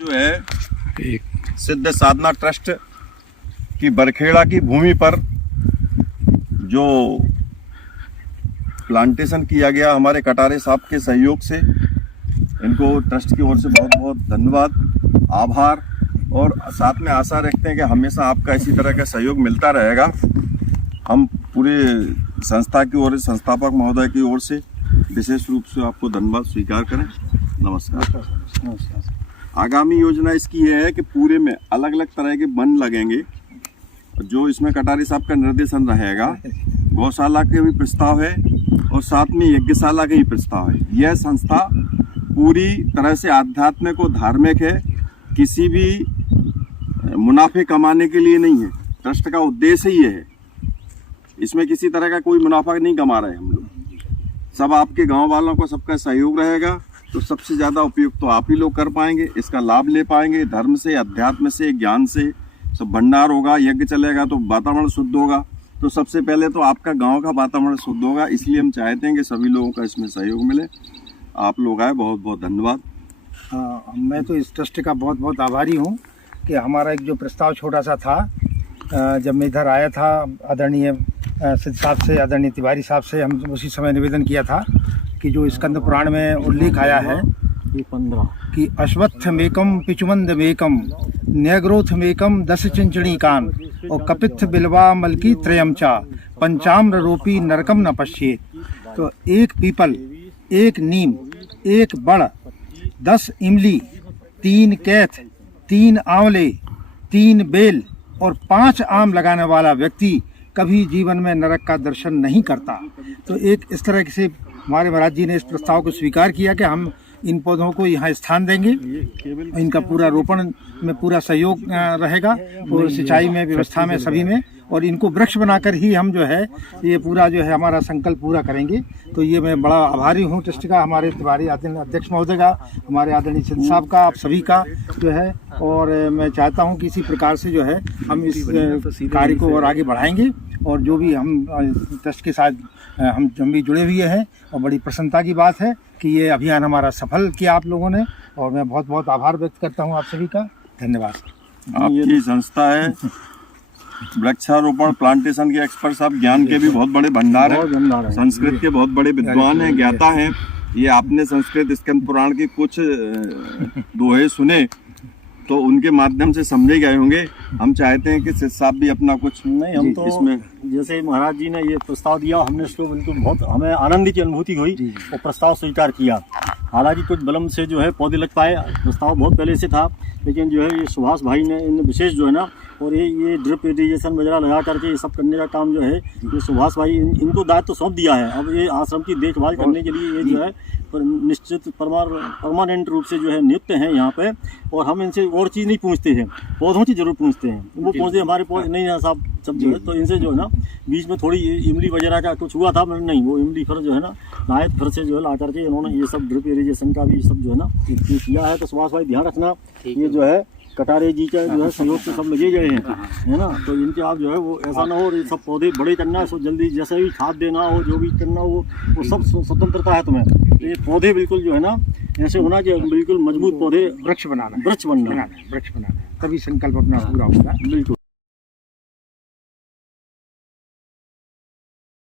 जो है सिद्ध साधना ट्रस्ट की बरखेड़ा की भूमि पर जो प्लांटेशन किया गया हमारे कटारे साहब के सहयोग से, इनको ट्रस्ट की ओर से बहुत बहुत धन्यवाद, आभार। और साथ में आशा रखते हैं कि हमेशा आपका इसी तरह का सहयोग मिलता रहेगा। हम पूरे संस्था की ओर, संस्थापक महोदय की ओर से विशेष रूप से आपको धन्यवाद स्वीकार करें। नमस्कार। आगामी योजना इसकी ये है कि पूरे में अलग अलग तरह के वन लगेंगे, जो इसमें कटारी साहब का निर्देशन रहेगा। गौशाला के भी प्रस्ताव है और साथ में यज्ञशाला के भी प्रस्ताव है। यह संस्था पूरी तरह से आध्यात्मिक और धार्मिक है, किसी भी मुनाफे कमाने के लिए नहीं है। ट्रस्ट का उद्देश्य ही है, इसमें किसी तरह का कोई मुनाफा नहीं कमा रहे हम लोग। सब आपके गांव वालों को सबका सहयोग रहेगा, तो सबसे ज़्यादा उपयोग तो आप ही लोग कर पाएंगे, इसका लाभ ले पाएंगे। धर्म से, अध्यात्म से, ज्ञान से सब भंडार होगा, यज्ञ चलेगा तो वातावरण शुद्ध होगा। तो सबसे पहले तो आपका गांव का वातावरण शुद्ध होगा, इसलिए हम चाहते हैं कि सभी लोगों का इसमें सहयोग मिले। आप लोग आए, बहुत बहुत धन्यवाद। हाँ, मैं तो इस ट्रस्ट का बहुत बहुत आभारी हूँ कि हमारा एक जो प्रस्ताव छोटा सा था, जब मैं इधर आया था आदरणीय सिद्ध साहब से, आदरणीय तिवारी साहब से, हम उसी समय निवेदन किया था कि जो स्कंद पुराण में उल्लेख आया है कि अश्वत्थमेकम पिचुमंदमेकम न्यग्रोथमेकम 10 चिंचणी कान और कपित्थ बिल्वा मलकी त्रयम चा पंचाम्र रोपी नरकम न पश्येत। तो एक पीपल, एक नीम, एक बड़, 10 इमली, 3 कैथ, 3 आंवले, 3 बेल और 5 आम लगाने वाला व्यक्ति कभी जीवन में नरक का दर्शन नहीं करता। तो एक इस तरह से हमारे महाराज जी ने इस प्रस्ताव को स्वीकार किया कि हम इन पौधों को यहाँ स्थान देंगे, इनका पूरा रोपण में पूरा सहयोग रहेगा और सिंचाई में, व्यवस्था में, सभी में, और इनको वृक्ष बनाकर ही हम जो है ये पूरा जो है हमारा संकल्प पूरा करेंगे। तो ये मैं बड़ा आभारी हूँ ट्रस्ट का, हमारे तिवारी अध्यक्ष महोदय का, हमारे आदरणीय सिद्ध साहब का, आप सभी का जो है। और मैं चाहता हूँ कि इसी प्रकार से जो है हम इस कार्य को और आगे बढ़ाएंगे। और जो भी हम ट्रस्ट के साथ हम भी जुड़े हुए हैं, और बड़ी प्रसन्नता की बात है कि ये अभियान हमारा सफल किया आप लोगों ने, और मैं बहुत बहुत आभार व्यक्त करता हूँ आप सभी का। धन्यवाद। आपकी संस्था है वृक्षारोपण प्लांटेशन के एक्सपर्ट साहब, ज्ञान के भी बहुत बड़े भंडार हैं, संस्कृत के बहुत बड़े विद्वान हैं, ज्ञाता हैं। ये आपने संस्कृत स्कंद पुराण की कुछ दोहे सुने तो उनके माध्यम से समझे गए होंगे। हम चाहते हैं कि सिद्ध साहब भी अपना कुछ नहीं, हम तो इसमें, जैसे महाराज जी ने ये प्रस्ताव दिया, हमने इसको बिल्कुल बहुत हमें आनंद की अनुभूति हुई और प्रस्ताव स्वीकार किया। हालांकि कुछ विलम्ब से जो है पौधे लग पाए, प्रस्ताव बहुत पहले से था, लेकिन जो है ये सुभाष भाई ने इन विशेष जो है ना, और ये ड्रिप इरिगेशन वगैरह लगा करके ये सब करने का काम जो है ये सुभाष भाई इनको दायित्व तो सौंप दिया है। अब ये आश्रम की देखभाल करने के लिए ये जो है निश्चित परमानेंट रूप से जो है नियुक्त हैं यहाँ पे। और हम इनसे और चीज़ नहीं पूछते हैं, पौधों की जरूर पूछते हैं। वो पूछते हैं हमारे पौधे नहीं है साहब सब जो है, तो इनसे जो है ना बीच में थोड़ी इमली वगैरह का कुछ हुआ था, नहीं वो इमली फिर जो है ना नायत फिर से जो है ला करके इन्होंने ये सब ड्रिप इरिगेशन का भी सब जो है ना ये किया है। तो सुभाष भाई ध्यान रखना, ये जो है कटारे जी का जो है सहयोग से सब लगे गए हैं, है ना। तो इनके आप जो है वो ऐसा ना हो, ये सब पौधे बड़े करना सो जल्दी, जैसे भी खाद देना हो, जो भी करना हो, वो सब स्वतंत्रता है तुम्हें। ये पौधे बिल्कुल जो है ना ऐसे होना कि बिल्कुल मजबूत पौधे, वृक्ष बनाना, वृक्ष बनना, तभी संकल्प अपना पूरा होगा। बिल्कुल।